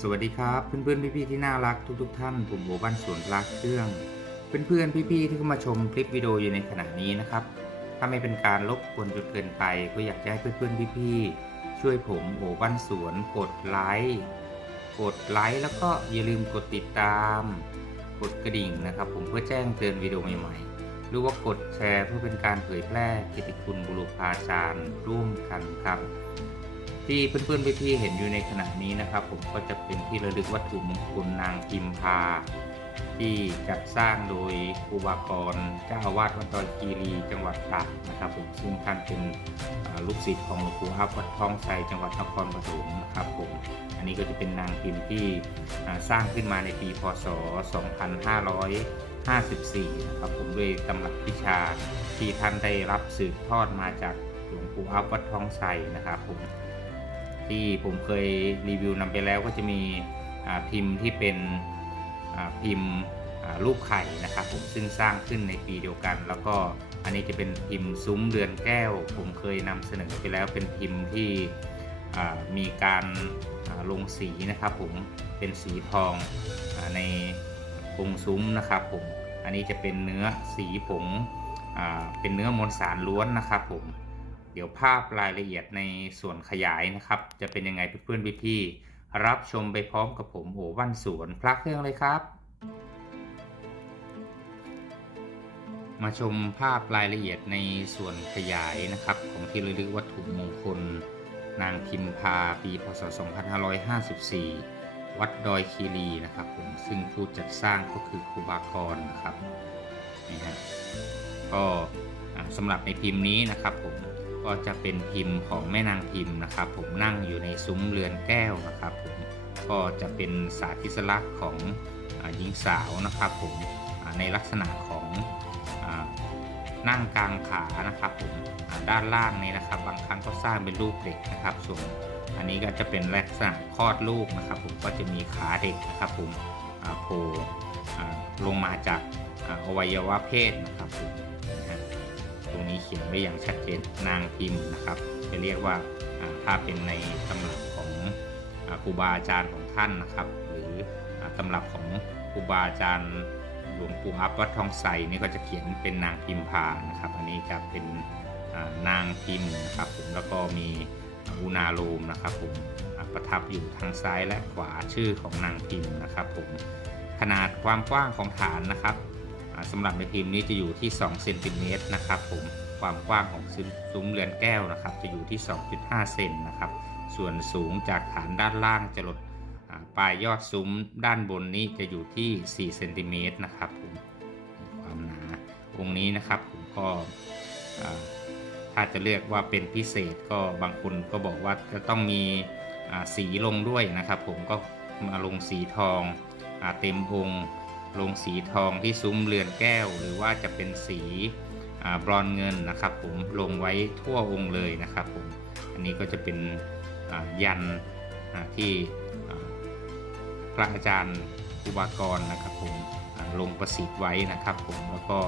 สวัสดีครับ เพื่อนๆ พี่ๆที่น่ารักทุกๆท่านผมโบบ้านสวนรักเครื่อง เพื่อนๆ พี่ๆที่เข้ามาชมคลิปวิดีโออยู่ในขณะนี้นะครับ ถ้าไม่เป็นการรบกวนจนเกินไป ก็อยากจะให้เพื่อนๆ พี่ๆช่วยผมโอบ้านสวนกดไลค์กดไลค์แล้วก็อย่าลืมกดติดตาม กดกระดิ่งนะครับ ผมเพื่อแจ้งเตือนวิดีโอใหม่ๆ หรือว่ากดแชร์เพื่อเป็นการเผยแพร่กิตติคุณบุรุษอาจารย์ร่วมกันครับ ที่เพื่อนๆพี่ๆเห็นอยู่ในขณะนี้นะครับ ผมก็จะเป็นที่ระลึกวัตถุมงคลนางพิมพา ที่จัดสร้างโดยครูบากรเจ้าอาวาสวัดดอยคีรีจังหวัดตากนะครับ ผมซึ่งท่านเป็นลูกศิษย์ของหลวงปู่ฮับวัดทองไทรจังหวัดนครปฐมนะครับผมอันนี้ก็จะเป็นนางพิมพ์ที่สร้างขึ้นมาในปีพศ 2554 นะครับผมด้วยตำรับวิชาที่ท่านได้รับสืบทอดมาจากหลวงปู่อัพวัดทองไทรนะครับผม ที่ผมเคยรีวิวนำไปแล้วก็จะมีพิมพ์ที่เป็นพิมพ์รูปไข่นะครับผมซึ่งสร้างขึ้นในปีเดียวกัน แล้วก็อันนี้จะเป็นพิมพ์ซุ้มเรือนแก้ว ผมเคยนำเสนอไปแล้วเป็นพิมพ์ที่มีการลงสีนะครับผมเป็นสีทองอในองซุ้มนะครับผมอันนี้จะเป็นเนื้อสีผงเป็นเนื้อมวลสารล้วนนะครับผม เดี๋ยวภาพรายละเอียดในส่วนขยายนะครับ จะเป็นยังไงเพื่อนๆพี่ๆรับชมไปพร้อมกับผมโอวันสวนพระเครื่องเลยครับ มาชมภาพรายละเอียดในส่วนขยายนะครับ ของที่ระลึกวัตถุมงคล นางพิมพาปีพศ 2554 วัดดอยคีรีนะครับผมซึ่งผู้จัดสร้างก็คือครูบากรนะครับนี่ฮะก็สำหรับในพิมพ์นี้นะครับผม ก็จะเป็นพิมพ์ของแม่นางพิมพ์นะครับ ผมนั่งอยู่ในซุ้มเรือนแก้วนะครับผมก็จะเป็นสาธิสลักษณ์ของหญิงสาวนะครับผมในลักษณะของอนั่งกลางขานะครับผมด้านล่างนี้นะครับ บางครั้งก็สร้างเป็นรูปเด็กนะครับส่วนอันนี้ก็จะเป็นลักษณะคลอดลูกนะครับ ผมก็จะมีขาเด็กนะครับผมโผล่ลงมาจากอวัยวะเพศนะครับผม ขียนไว้อย่างชัดเจนนางพิมพ์นะครับ จะเรียกว่าถ้าเป็นในตำรับของครูบาอาจารย์ของท่านนะครับ หรือตำรับของครูบาอาจารย์หลวงปู่อัพวัดทองไทรนี่ก็จะเขียนเป็นนางพิมพานะครับ อันนี้จะเป็นนางพิมพ์นะครับ ผมแล้วก็มีอุณาโลมนะครับ ผมประทับอยู่ทางซ้ายและขวาชื่อของนางพิมพ์นะครับ ผมขนาดความกว้างของฐานนะครับสำหรับในพิมพ์นี้จะอยู่ที่2เซนติเมตรนะครับผม ความกว้างของซุ้มซุ้มเรือนแก้วนะครับ จะอยู่ที่ 2.5 เซนนะครับ ส่วนสูงจากฐานด้านล่างจะลดปลายยอดซุ้มด้านบนนี้จะอยู่ที่ 4 เซนติเมตรนะครับผมความหนาองค์นี้นะครับผมก็ถ้าจะเลือกว่าเป็นพิเศษก็บางคนก็บอกว่าจะต้องมีสีลงด้วยนะครับ ผมก็มาลงสีทองอเต็มองค์ลงสีทองที่ซุ้มเรือนแก้ว หรือว่าจะเป็นสี บรอนเงินนะครับ ผมลงไว้ทั่วองค์เลยนะครับผมอันนี้ก็จะเป็นยันที่พระอาจารย์ครูบากรนะครับผมลงประสิทธิ์ไว้นะครับผมแล้วก็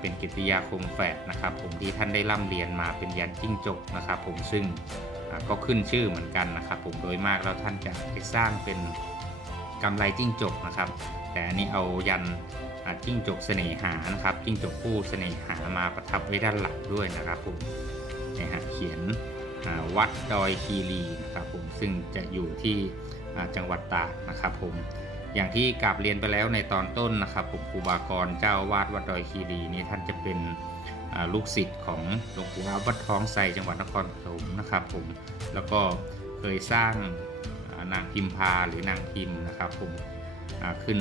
เป็นกิติยาคมแฝดนะครับผมที่ท่านได้ร่ำเรียนมาเป็นยันจิ้งจกนะครับผมซึ่งก็ขึ้นชื่อเหมือนกันนะครับผมโดยมากแล้วท่านจะไปสร้างเป็นกำไรจิ้งจกนะครับ แต่อันนี้เอายัน จิ้งจกเสน่หานะครับจิ้งจกผู้เสน่หามาประทับไว้ด้านหลังด้วยนะครับผมนี่ฮะเขียนวัดดอยคีรีนะครับผมซึ่งจะอยู่ที่จังหวัดตากนะครับผมอย่างที่กราบเรียนไปแล้วในตอนต้นนะครับผมครูบากรเจ้าวาดวัดดอยคีรีนี่ท่านจะเป็นลูกศิษย์ของหลวงปู่อาวัดท้องไทรจังหวัดนครปฐมนะครับผมแล้วก็เคยสร้างนางพิมพาหรือนางพิมนะครับผมขึ้น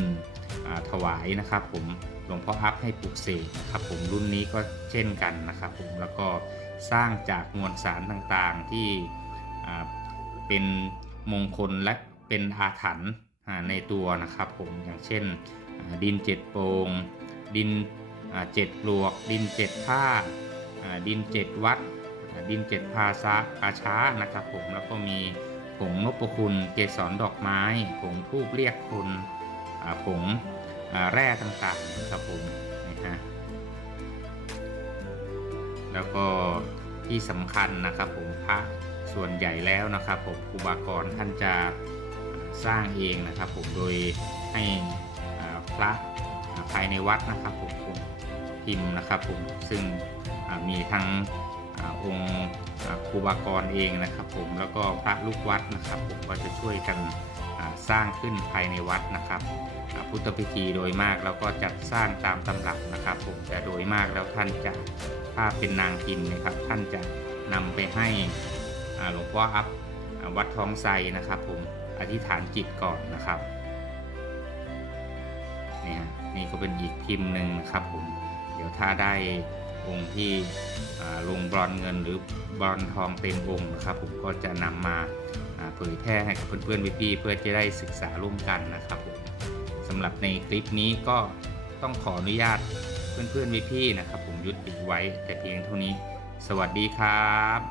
ถวายนะครับผมหลวงพ่ออัพให้ปลุกเสกนะครับผมรุ่นนี้ก็เช่นกันนะครับผมแล้วก็สร้างจากมวลสารต่างๆที่เป็นมงคลและเป็นอาถรรพ์ในตัวนะครับผมอย่างเช่นดินเจ็ดโปงดินเจ็ดปลวก ดินเจ็ดผ้าอ่าดินเจ็ดวัด ดินเจ็ดภาษาอาช้านะครับผมแล้วก็มีผงนพคุณเกสรดอกไม้ผงทูบเรียกคนอ่า ผงแร่ต่างๆนะครับผมนะฮะแล้วก็ที่สำคัญนะครับผมพระส่วนใหญ่แล้วนะครับผมครูบากรท่านจะสร้างเองนะครับผมโดยให้พระภายในวัดนะครับผมพิมพ์นะครับผมซึ่งมีทั้งอองค์อ่าครูบากรเองนะครับผมแล้วก็พระลูกวัดนะครับผมก็จะช่วยกัน สร้างขึ้นภายในวัดนะครับพุทธพิธีโดยมากแล้วก็จัดสร้างตามตำรับนะครับ ผมแต่โดยมากแล้วท่านจะถ้าเป็นนางพิมพ์นะครับ ท่านจะนำไปให้หลวงพ่ออัพวัดท้องไทรนะครับ ผมอธิษฐานจิตก่อนนะครับนี่ฮะนี่ก็เป็นอีกพิมพ์หนึ่งนะครับผมเดี๋ยวถ้าได้องค์ที่ลงบรอนเงินหรือบรอนทองเต็มองค์นะครับ ผมก็จะนำมาอ่า เผยแพร่ให้กับเพื่อนๆพี่ๆเพื่อจะได้ศึกษาร่วมกันนะครับผมสำหรับในคลิปนี้ก็ต้องขออนุญาตเพื่อนๆพี่ๆนะครับ ผมยุติไว้แต่เพียงเท่านี้ สวัสดีครับ